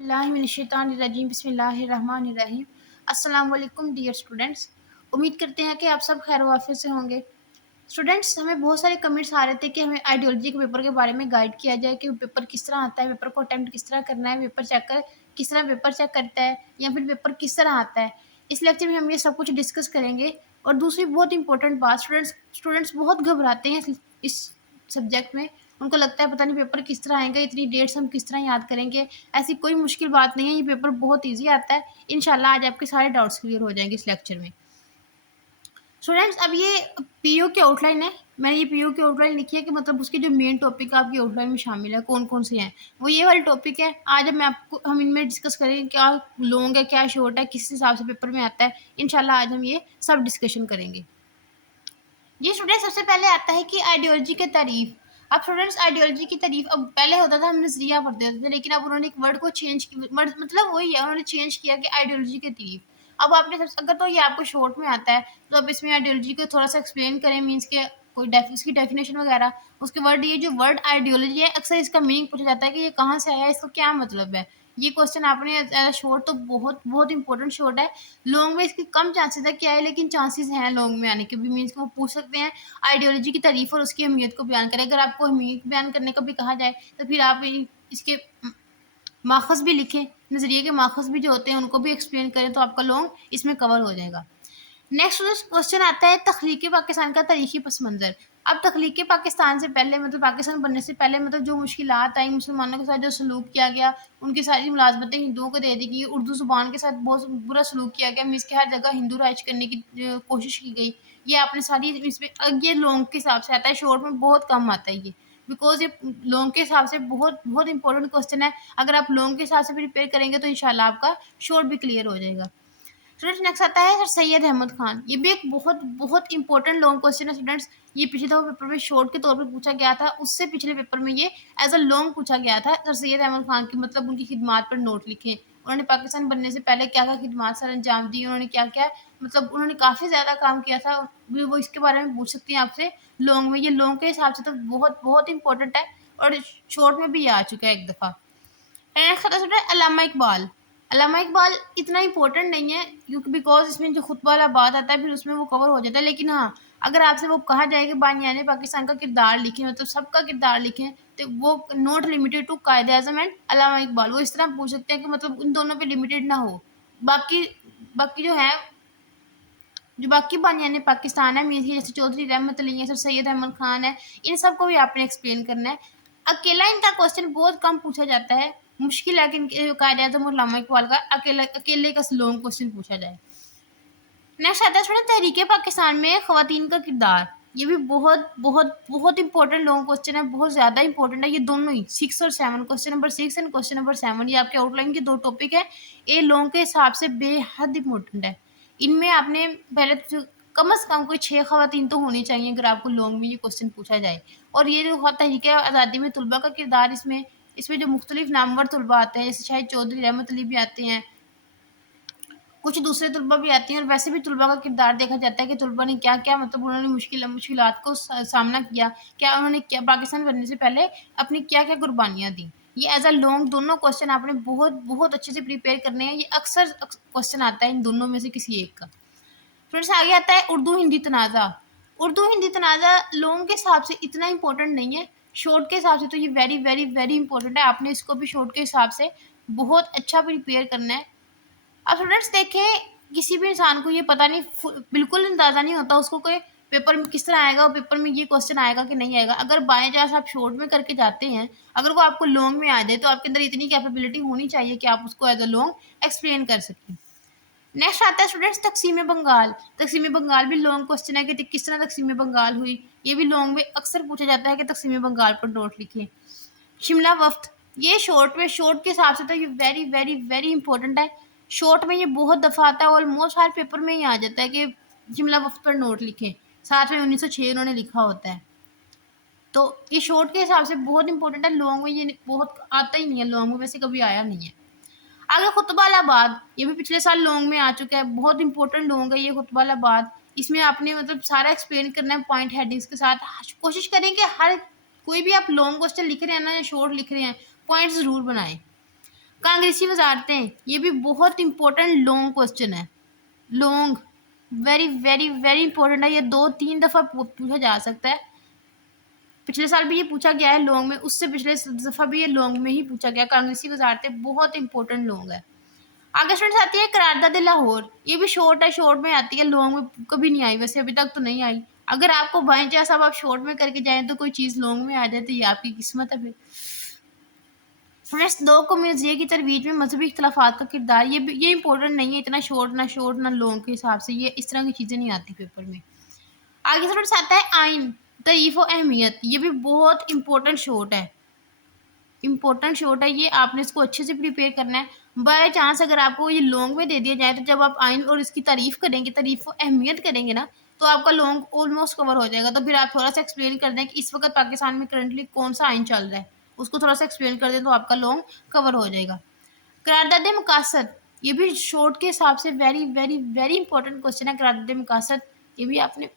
बिस्मिल्लाहिर्रहमानिर्रहीम बिस्मिल्लाहिर्रहमानिर्रहीम। अस्सलाम वालेकुम डियर स्टूडेंट्स। उम्मीद करते हैं कि आप सब खैर वाफियत से होंगे। स्टूडेंट्स, हमें बहुत सारे कमेंट्स आ रहे थे कि हमें आइडियोलॉजी के पेपर के बारे में गाइड किया जाए कि पेपर किस तरह आता है, पेपर को अटेम्प्ट किस तरह करना है, पेपर चेक कर किस तरह पेपर चेक करता है या फिर पेपर किस तरह आता है। इस लेक्चर में हम ये सब कुछ डिस्कस करेंगे। और दूसरी बहुत इंपॉर्टेंट बात, स्टूडेंट्स बहुत घबराते हैं इस सब्जेक्ट में। उनको लगता है पता नहीं पेपर किस तरह आएगा, इतनी डेट्स हम किस तरह याद करेंगे। ऐसी कोई मुश्किल बात नहीं है, ये पेपर बहुत ईजी आता है। इंशाल्लाह आज आपके सारे डाउट्स क्लियर हो जाएंगे इस लेक्चर में। स्टूडेंट्स, अब ये पीओ की आउटलाइन है। मैंने ये पीओ की आउटलाइन लिखी है कि मतलब उसके जो मेन टॉपिक आपकी आउटलाइन में शामिल है कौन कौन से हैं, वो ये वाले टॉपिक है। आज हम इनमें डिस्कस करेंगे क्या लॉन्ग है, क्या शॉर्ट है, किस हिसाब से पेपर में आता है। इंशाल्लाह आज हम ये सब डिस्कशन करेंगे। ये स्टूडेंट सबसे पहले आता है कि आइडियोलॉजी की तारीफ। अब स्टूडेंट्स, आइडियोलॉजी की तारीफ अब पहले होता था हम नजरिया पढ़ते होते थे, लेकिन अब उन्होंने एक वर्ड को चेंज, मतलब वही है, उन्होंने चेंज किया कि आइडियोलॉजी की तारीफ। अब आपने अगर तो ये आपको शॉर्ट में आता है तो अब इसमें आइडियोलॉजी को थोड़ा सा एक्सप्लेन करें, मीन्स के कोई उसकी डेफिनेशन वगैरह। उसके वर्ड, ये जो वर्ड आइडियोलॉजी है अक्सर इसका मीनिंग पूछा जाता है कि ये कहाँ से आया, इसका क्या मतलब है। ये क्वेश्चन आपने शॉर्ट तो बहुत बहुत इंपॉर्टेंट शॉर्ट है। लॉन्ग में इसके कम चांसेस है कि आए, लेकिन चांसेस हैं लॉन्ग में आने के भी। मीन्स को वो पूछ सकते हैं आइडियोलॉजी की तारीफ और उसकी अहमियत को बयान करें। अगर आपको अहमियत बयान करने को भी कहा जाए तो फिर आप इसके माखज़ भी लिखें, नज़रिए के माखज़ भी जो होते हैं उनको भी एक्सप्लेन करें, तो आपका लॉन्ग इसमें कवर हो जाएगा। नेक्स्ट क्वेश्चन आता है तख्लीक़ पाकिस्तान का तारीखी पस मंज़र। अब तख्लीक़ पाकिस्तान से पहले, मतलब पाकिस्तान बनने से पहले, मतलब जो मुश्किलात आई, मुसलमानों के साथ जो सलूक किया गया, उनकी सारी मुलाज़मतें हिंदुओं को दे दी गई, उर्दू ज़ुबान के साथ बहुत बुरा सलूक किया गया, मीन्स के हर जगह हिंदू राज करने की कोशिश की गई। ये आपने सारी इसमें, ये लॉन्ग के हिसाब से आता है, शॉर्ट में बहुत कम आता है ये, बिकॉज ये लॉन्ग के हिसाब से बहुत बहुत इंपॉर्टेंट क्वेश्चन है। अगर आप लॉन्ग के हिसाब से प्रिपेयर करेंगे तो इंशाल्लाह आपका शॉर्ट भी क्लियर हो जाएगा। स्टूडेंट्स, नेक्स्ट आता है सर सैयद अहमद खान। ये भी एक बहुत बहुत इंपॉर्टेंट लॉन्ग क्वेश्चन है स्टूडेंट्स। ये पिछले दफा पेपर में शॉर्ट के तौर पे पूछा गया था, उससे पिछले पेपर में ये एज अ लॉन्ग पूछा गया था। सर सैयद अहमद खान की मतलब उनकी खिदमात पर नोट लिखें। उन्होंने पाकिस्तान बनने से पहले क्या क्या खिदमात सर अंजाम दी, उन्होंने क्या क्या, मतलब उन्होंने काफ़ी ज़्यादा काम किया था, वो इसके बारे में पूछ सकती हैं आपसे लॉन्ग में। ये लॉन्ग के हिसाब से तो बहुत बहुत इंपॉर्टेंट है और शॉर्ट में भी ये आ चुका है एक दफ़ा। अल्लामा इकबाल। अल्लामा इकबाल इतना इंपॉर्टेंट नहीं है क्योंकि बिकॉज इसमें जो खुतबा वाला बात आता है फिर उसमें वो कवर हो जाता है। लेकिन हाँ, अगर आपसे वो कहा जाए कि बानियाने पाकिस्तान का किरदार लिखें, मतलब सबका किरदार लिखें, तो वो नॉट लिमिटेड टू कायदे आजम एंड अल्लामा इकबाल, वो इस तरह पूछ सकते हैं कि मतलब उन दोनों पे लिमिटेड ना हो। बाकी बाकी जो है, जो बाकी बानियाने पाकिस्तान है, मीन जैसे चौधरी रहमत अली है, सर सैयद अहमद खान है, इन सबको भी आपने एक्सप्लेन करना है। अकेला इनका क्वेश्चन बहुत कम पूछा जाता है, मुश्किल है कि कायदे आज़म और अल्लामा इकबाल का अकेले का लॉन्ग क्वेश्चन पूछा जाए। नेक्स्ट आता है थोड़ा तहरीक पाकिस्तान में ख़वातीन का किरदार। ये भी बहुत बहुत बहुत इंपॉर्टेंट लॉन्ग क्वेश्चन है, बहुत ज़्यादा इंपॉर्टेंट है। ये दोनों ही 6 और 7, question number 6 and question number 7, ये आपके आउटलाइन के 2 टॉपिक है। ये लॉन्ग के हिसाब से बेहद इंपॉर्टेंट है। इनमें आपने पहले तो कम से कम कोई 6 ख़वातीन तो होनी चाहिए अगर आपको लॉन्ग में ये क्वेश्चन पूछा जाए। और ये जो तहरीक आज़ादी में तलबा का किरदार, इसमें जो मुख्तलिफ नामवर तलबा आते हैं, जैसे शायद चौधरी रहमत अली भी आते हैं, कुछ दूसरे तलबा भी आती हैं, और वैसे भी तलबा का किरदार देखा जाता है कि तलबा ने क्या क्या, मतलब उन्होंने मुश्किलात को सामना किया, क्या उन्होंने क्या पाकिस्तान बनने से पहले अपनी क्या क्या कुर्बानियाँ दी। ये एज अ लॉन्ग दोनों क्वेश्चन आपने बहुत बहुत अच्छे से प्रिपेयर करने हैं। ये अक्सर क्वेश्चन आता है इन दोनों में से किसी एक का। फिर से आगे आता है उर्दू हिंदी तनाज़ा। उर्दू हिंदी तनाज़ा लॉन्ग के हिसाब से इतना इंपॉर्टेंट नहीं है, शॉर्ट के हिसाब से तो ये वेरी वेरी वेरी इंपॉर्टेंट है। आपने इसको भी शॉर्ट के हिसाब से बहुत अच्छा प्रिपेयर करना है। अब स्टूडेंट्स देखें, किसी भी इंसान को ये पता नहीं, बिल्कुल अंदाज़ा नहीं होता उसको कोई पेपर में किस तरह आएगा, पेपर में ये क्वेश्चन आएगा कि नहीं आएगा। अगर बाय चांस आप शॉर्ट में करके जाते हैं, अगर वो आपको लॉन्ग में आ जाए तो आपके अंदर इतनी कैपेबिलिटी होनी चाहिए कि आप उसको एज अ लॉन्ग एक्सप्लेन कर सकें। नेक्स्ट आता है स्टूडेंट्स तकसीम बंगाल। तकसीम बंगाल भी लॉन्ग क्वेश्चन है कि किस तरह तकसीम बंगाल हुई। ये भी लॉन्ग में अक्सर पूछा जाता है कि तकसीम बंगाल पर नोट लिखें। शिमला वफ्त, ये शॉर्ट के हिसाब से तो ये वेरी वेरी वेरी इंपॉर्टेंट है। शॉर्ट में ये बहुत दफ़ा आता है, ऑलमोस्ट हर पेपर में ही आ जाता है कि शिमला वफ्त पर नोट लिखें। साथ में 1906 उन्होंने लिखा होता है। तो ये शॉर्ट के हिसाब से बहुत इंपॉर्टेंट है। लॉन्ग में ये बहुत आता ही नहीं है, लॉन्ग में वैसे कभी आया नहीं है। आगे खुतबालाबाद, ये भी पिछले साल लॉन्ग में आ चुका है, बहुत इंपॉर्टेंट लॉन्ग है ये खुतबालाबाद। इसमें आपने मतलब सारा एक्सप्लेन करना है पॉइंट हेडिंग्स के साथ। कोशिश करें कि हर कोई भी आप लॉन्ग क्वेश्चन लिख रहे हैं ना या शॉर्ट लिख रहे हैं, पॉइंट ज़रूर बनाएं। कांग्रेसी वजारतें, ये भी बहुत इंपॉर्टेंट लॉन्ग क्वेश्चन है। Long very very very important है, ये 2-3 दफ़ा पूछा जा सकता है। पिछले साल भी ये पूछा गया है लॉन्ग में, उससे पिछले दफ़ा भी ये लॉन्ग में ही पूछा गया। कांग्रेसी वजारतें बहुत इंपॉर्टेंट लॉन्ग है। आगे स्टूडेंट्स आती है करारदाद लाहौर, ये भी शॉर्ट है, शॉर्ट में आती है, लॉन्ग में कभी नहीं आई, वैसे अभी तक तो नहीं आई। अगर आपको बाई चांस अब आप शॉर्ट में करके जाएं तो कोई चीज़ लॉन्ग में आ जाए तो ये आपकी किस्मत है फिर। फ्रेंड्स, दो कम्युनिटी की तरवीज में मजहबी इख्तलाफात का किरदार, ये इंपॉर्टेंट नहीं है, इतना शॉर्ट ना लॉन्ग के हिसाब से, ये इस तरह की चीज़ें नहीं आती पेपर में। आगे फ्रेंड्स आता है आइन, तारीफ और अहमियत, ये भी बहुत इंपॉर्टेंट शॉर्ट है, इंपॉर्टेंट शॉर्ट है ये, आपने इसको अच्छे से प्रिपेयर करना है। बाय चांस अगर आपको ये लॉन्ग में दे दिया जाए तो जब आप आइन और इसकी तारीफ करेंगे, तारीफ और अहमियत करेंगे ना, तो आपका लॉन्ग ऑलमोस्ट कवर हो जाएगा। तो फिर आप थोड़ा सा एक्सप्लेन कर दें कि इस वक्त पाकिस्तान में करंटली कौन सा आइन चल रहा है, उसको थोड़ा सा एक्सप्लेन कर दें तो आपका लॉन्ग कवर हो जाएगा। करारदाद मकासद, ये भी शॉर्ट के हिसाब से very very very important question है। करारदाद मकासद, ये भी आपने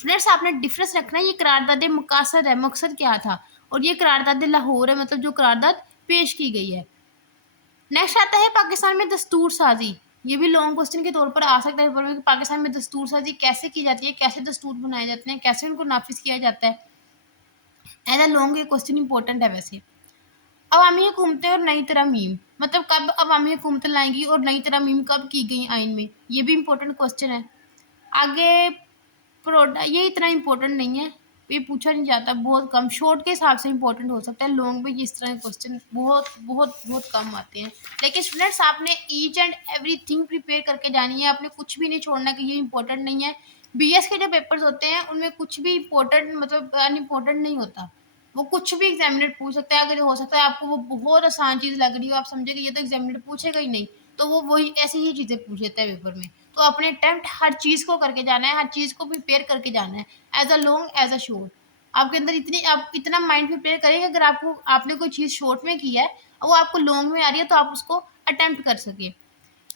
फ्रेंड्स आपने डिफरेंस रखना है, ये करारदाद मकासद है, मकसद क्या था, और ये करारदाद लाहौर है, मतलब जो करारदाद पेश की गई है। नेक्स्ट आता है पाकिस्तान में दस्तूर साजी, ये भी लॉन्ग क्वेश्चन के तौर पर आ सकता है। पाकिस्तान में दस्तूर साजी कैसे की जाती है, कैसे दस्तूर बनाए जाते हैं, कैसे उनको नाफिज किया जाता है, एज अ लॉन्ग ये क्वेश्चन इंपॉर्टेंट है। वैसे अवामी हुकूमतें और नई तरमीम, मतलब कब अवामी हुकूमतें लाएंगी और नई तरमीम कब की गई आइन में, ये भी इंपॉर्टेंट क्वेश्चन है। आगे ये इतना इंपॉर्टेंट नहीं है, ये पूछा नहीं जाता, बहुत कम, शॉर्ट के हिसाब से इंपॉर्टेंट हो सकता है, लॉन्ग में इस तरह के क्वेश्चन बहुत बहुत बहुत कम आते हैं। लेकिन स्टूडेंट्स आपने ईच एंड एवरीथिंग प्रिपेयर करके जानी है, आपने कुछ भी नहीं छोड़ना कि ये इंपॉर्टेंट नहीं है। बीएस के जो पेपर्स होते हैं उनमें कुछ भी इंपॉर्टेंट मतलब अनइम्पोर्टेंट नहीं होता, वो कुछ भी एग्जामिनर पूछ सकता है। अगर हो सकता है आपको वो बहुत आसान चीज़ लग रही हो, आप समझे कि ये तो एग्जामिनर पूछेगा ही नहीं, तो वो वही ऐसी ही चीज़ें पूछ लेता है पेपर में। तो अपने अटेम्प्ट हर चीज़ को करके जाना है, हर चीज़ को प्रिपेयर करके जाना है, as a long as a short. आपके अंदर इतनी आप इतना माइंड प्रिपेयर करेंगे, अगर आपने कोई चीज़ शॉर्ट में की है और वो आपको लॉन्ग में आ रही है तो आप उसको अटेम्प्ट कर सके।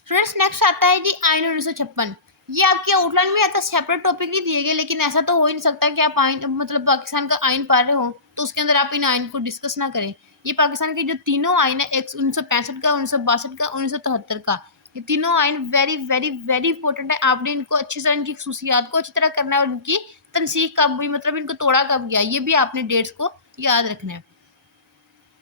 फ्रेंड्स नेक्स्ट आता है जी आइन 1956, ये आपकी आउटलाइन में आता है, सेपरेट टॉपिक नहीं दिए गए, लेकिन ऐसा तो हो ही नहीं सकता कि आप आइन मतलब पाकिस्तान का आइन पढ़ रहे हो तो उसके अंदर आप इन आइन को डिस्कस ना करें। ये पाकिस्तान के जो तीनों आइन है, एक 1965 का, 1962 का, 1973 का, ये तीनों आइन वेरी वेरी वेरी इंपॉर्टेंट है। आपने इनको अच्छी तरह, इनकी खसूसियात को अच्छी तरह करना है, और इनकी तनसीख कब हुई, मतलब इनको तोड़ा कब गया, ये भी आपने डेट्स को याद रखना है।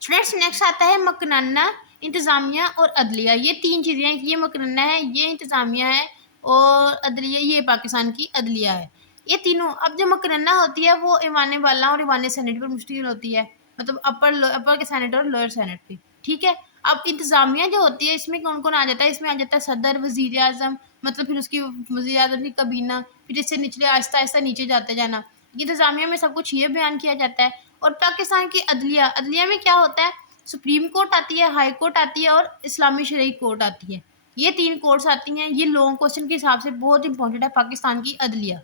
स्टूडेंट्स नेक्स्ट आता है मकनना, इंतज़ामिया और अदलिया, ये तीन चीज़ें हैं, ये मकनना है, ये इंतज़ामिया है, और अदलिया ये पाकिस्तान की अदलिया है। ये तीनों, अब जो मकनना होती है वो ईवान बाला और ईवान सेनेट पर मुश्तमिल होती है, मतलब अपर के सेनेट और लोअर सेनेट पे, ठीक है। अब इंतज़ामिया जो होती है इसमें कौन कौन आ जाता है, इसमें आ जाता है सदर, वज़ीर आज़म, मतलब फिर उसकी वज़ीर आज़म की कबीना, फिर इससे निचले आहिस्ता आहिस्ता नीचे जाते जाना। इंतज़ामिया में सब कुछ ये बयान किया जाता है। और पाकिस्तान की अदलिया, अदलिया में क्या होता है, सुप्रीम कोर्ट आती है, हाई कोर्ट आती है, और इस्लामी शरई कोर्ट आती है, ये तीन कोर्ट्स आती हैं। ये लॉन्ग क्वेश्चन के हिसाब से बहुत इंपॉर्टेंट है पाकिस्तान की अदलिया,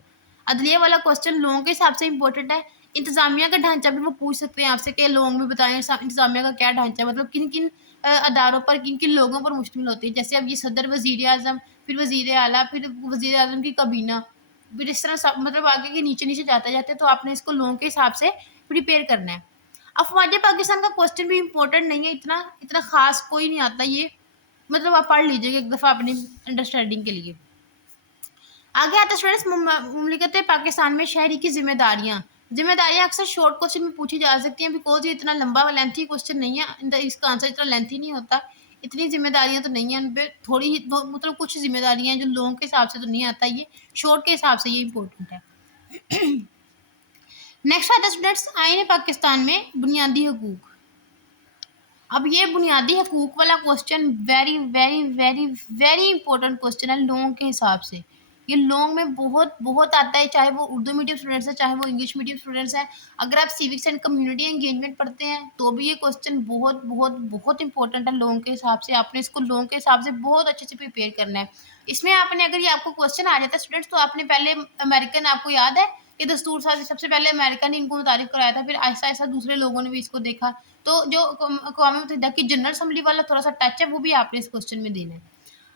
अदलिया वाला क्वेश्चन लॉन्ग के हिसाब से इंपॉर्टेंट है। इंतज़ामिया का ढांचा भी वो पूछ सकते हैं आपसे कि लॉन्ग में बताएं इंतज़ामिया का क्या ढांचा है, मतलब किन किन अदारों पर, किन किन लोगों पर मुश्तमिल होती है। जैसे अब ये सदर, वज़ीर आज़म, फिर वज़ीर आला, फिर वज़ीर आज़म की कबीना, फिर इस तरह सब मतलब आगे के नीचे नीचे जाते जाते, तो आपने इसको लॉन्ग के हिसाब से प्रिपेयर करना है। अफवाज पाकिस्तान का क्वेश्चन भी इंपॉर्टेंट नहीं है, इतना इतना खास कोई नहीं आता ये, मतलब आप पढ़ लीजिएगा एक दफ़ा अपनी अंडरस्टैंडिंग के लिए। आगे आता है स्टूडेंट्स मुमलिकत पाकिस्तान में शहरी की जिम्मेदारियाँ, जिम्मेदारियाँ अक्सर शॉर्ट क्वेश्चन में पूछी जा सकती हैं, बिकॉज ये इतना लंबा लेंथी क्वेश्चन नहीं है, इसका आंसर इतना लेंथी नहीं होता, इतनी जिम्मेदारियाँ तो नहीं है उन पर, थोड़ी ही मतलब कुछ जिम्मेदारियाँ हैं जो लॉन्ग के हिसाब से तो नहीं आता, ये शॉर्ट के हिसाब से ये इंपॉर्टेंट है। नेक्स्ट आता है स्टूडेंट्स आईन पाकिस्तान में बुनियादी हकूक, अब ये बुनियादी हकूक वाला question very very very very important question है लॉन्ग के हिसाब से, ये लॉन्ग में बहुत बहुत आता है, चाहे वो उर्दू मीडियम स्टूडेंट्स है, चाहे वो इंग्लिश मीडियम स्टूडेंट्स हैं। अगर आप सिविक्स एंड कम्युनिटी एंगेजमेंट पढ़ते हैं तो भी ये क्वेश्चन बहुत बहुत बहुत इंपॉर्टेंट है लॉन्ग के हिसाब से, आपने इसको लॉन्ग के हिसाब से बहुत अच्छे से प्रिपेयर करना है। इसमें आपने, अगर ये आपको क्वेश्चन आ जाता है स्टूडेंट्स, तो आपने पहले अमेरिकन, आपको याद है कि दस्तूर साज़ी सबसे पहले अमेरिका ने इनको मुतारिफ कराया था, फिर आहिस्ता आहिस्ता दूसरे लोगों ने भी इसको देखा। तो जो अक़वाम मुत्तहिदा की जनरल असम्बली वाला थोड़ा सा टच है, वो भी आपने इस क्वेश्चन में देना है।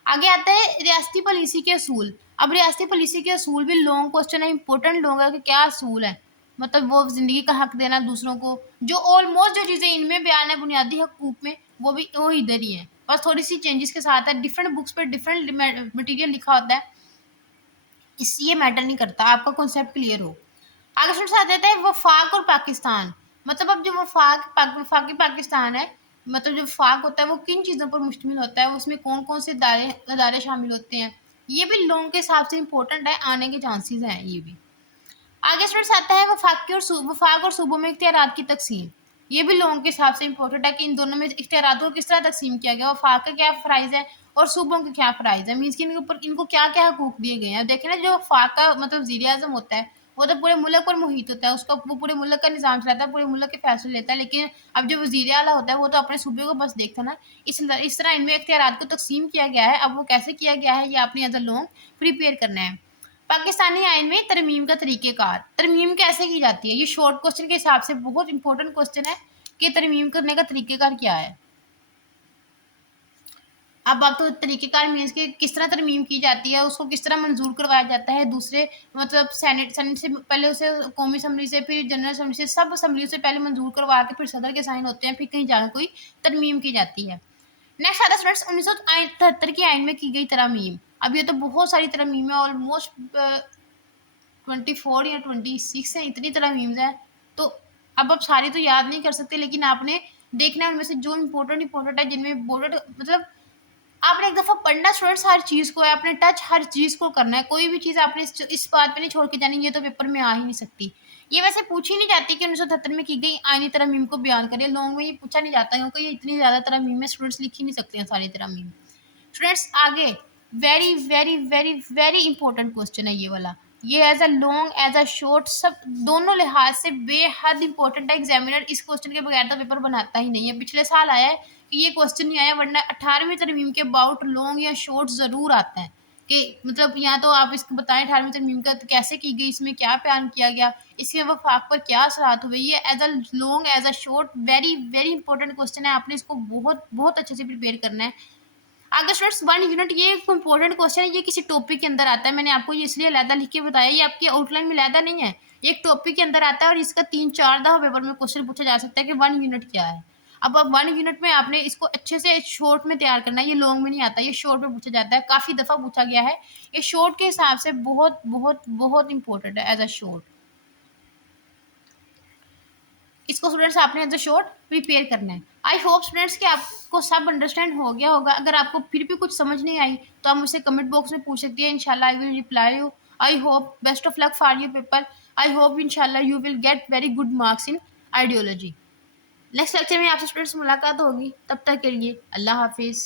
आगे आता है रियासती पॉलिसी के असूल, अब रियासती पॉलिसी के असूल भी लॉन्ग क्वेश्चन है, इंपॉर्टेंट लॉन्ग है कि क्या असूल है। मतलब वो ज़िंदगी का हक देना दूसरों को, जो ऑलमोस्ट जो चीज़ें इनमें बयान है बुनियादी हकूक़ में, वो इधर ही है, बस थोड़ी सी चेंजेस के साथ है। डिफरेंट बुक्स पे डिफरेंट मटेरियल लिखा होता है, इस ये मैटर नहीं करता, आपका कॉन्सेप्ट क्लियर हो। आगे स्टूडेंट्स आ जाते हैं वफाक और पाकिस्तान। मतलब अब जो वफाकी पाकिस्तान है, मतलब जो वफाक होता है वो किन चीज़ों पर मुश्तमिल होता है, उसमें कौन कौन से इदारे इदारे शामिल होते हैं, ये भी लोगों के हिसाब से इंपॉर्टेंट है, आने के चांसेस हैं ये भी। आगे स्टूडेंट्स आता है वफाक और सूबों में इख्तियारात की तकसीम। ये भी लोगों के हिसाब से इंपॉर्टेंट है कि इन दोनों में इख्तियारात को किस तरह तकसीम किया गया, वफाक का क्या फ़राइज़ है और सूबों के क्या फ़राइज़ है, मीन्स कि इनके ऊपर इनको क्या क्या हकूक दिए गए हैं। देखें ना, जो वफाक का मतलब वज़ीर आज़म होता है वो तो पूरे मुल्क पर मुहित होता है, उसका वो पूरे मुल्क का निज़ाम चलाता है, पूरे मुल्क के फैसले लेता है। लेकिन अब जो वज़ीर आला होता है वो तो अपने सूबे को बस देखता है ना। इस तरह इनमें इख्तियारात को तकसीम किया गया है। अब वो कैसे किया गया है, ये आपने एज़ अ लॉन्ग प्रिपेयर करना है। पाकिस्तानी आइन में तरमीम का तरीक़ेकार, तरमीम कैसे की जाती है, ये शॉर्ट क्वेश्चन के हिसाब से बहुत इंपॉर्टेंट क्वेश्चन है कि तरमीम करने का तरीक़ेकार क्या है। अब आप तो तरीक़ेकार मीन्स कि किस तरह तरमीम की जाती है, उसको किस तरह मंजूर करवाया जाता है दूसरे, मतलब सेनेट से पहले, उसे कौमी असम्बली से, फिर जनरल असम्बली से, सब असम्बली से पहले मंजूर करवा के फिर सदर के साइन होते हैं, फिर कहीं जाकर कोई तरमीम की जाती है। नेक्स्ट आता है स्टूडेंट्स 1973 की आइन में की गई तरमीम। अब ये तो बहुत सारी तरमीम है, ऑलमोस्ट 24 या 26 है, इतनी तरह मीम्स है। तो अब आप सारी तो याद नहीं कर सकते, लेकिन आपने देखना है उनमें से जो इम्पोर्टेंट है, जिनमें बोर्डेड मतलब आपने एक दफ़ा पढ़ना स्टूडेंट्स, हर चीज़ को है, आपने टच हर चीज़ को करना है, कोई भी चीज़ आपने इस बात पे नहीं छोड़ के जानी, ये तो पेपर में आ ही नहीं सकती। ये वैसे पूछी नहीं जाती कि 1973 में की गई आईनी तरमीम को बयान करें, लॉन्ग में ये पूछा नहीं जाता, क्योंकि ये इतनी ज़्यादा तरमीम में स्टूडेंट्स लिख ही नहीं सकते हैं सारी तरमीम। स्टूडेंट्स आगे very very very very important question है ये वाला, ये as a long as a short सब दोनों लिहाज से बेहद इंपॉर्टेंट है। एग्जामिनर इस क्वेश्चन के बगैर तो पेपर बनाता ही नहीं है। पिछले साल आया है कि ये क्वेश्चन नहीं आया, वरना 18वीं तरमीम के अबाउट लॉन्ग या शॉर्ट ज़रूर आता है कि मतलब यहाँ तो आप इसको बताएं 18वीं तरमीम का कैसे की गई, इसमें क्या बयान किया गया, इसके वफाक पर क्या असरात हुए। ये as a long as a short very very important question है, आपने इसको बहुत बहुत अच्छे से प्रिपेयर करना है। आगे स्टूडेंट्स 1 यूनिट, ये एक इंपॉर्टेंट क्वेश्चन है, ये किसी टॉपिक के अंदर आता है, मैंने आपको ये इसलिए अलहदा लिख के बताया, ये आपकी आउटलाइन में अलहदा नहीं है, ये एक टॉपिक के अंदर आता है और इसका 3-4 दफ़ा पेपर में क्वेश्चन पूछा जा सकता है कि 1 यूनिट क्या है। अब 1 यूनिट में आपने इसको अच्छे से शॉर्ट में तैयार करना है, ये लॉन्ग में नहीं आता, ये शॉर्ट में पूछा जाता है, काफ़ी दफ़ा पूछा गया है, ये शॉर्ट के हिसाब से बहुत बहुत बहुत इंपॉर्टेंट है एज अ शॉर्ट। इसको स्टूडेंट्स आपने एज अ शॉर्ट प्रिपेयर करना है। आई होप स्टूडेंट्स कि आपको सब अंडरस्टैंड हो गया होगा। अगर आपको फिर भी कुछ समझ नहीं आई तो आप मुझसे कमेंट बॉक्स में पूछ सकती है, इंशाल्लाह I will reply you. I hope best of luck for your paper. I hope इंशाल्लाह you will get very good marks in ideology. Next lecture में आपसे स्टूडेंट्स मुलाकात होगी, तब तक के लिए अल्लाह हाफिज़।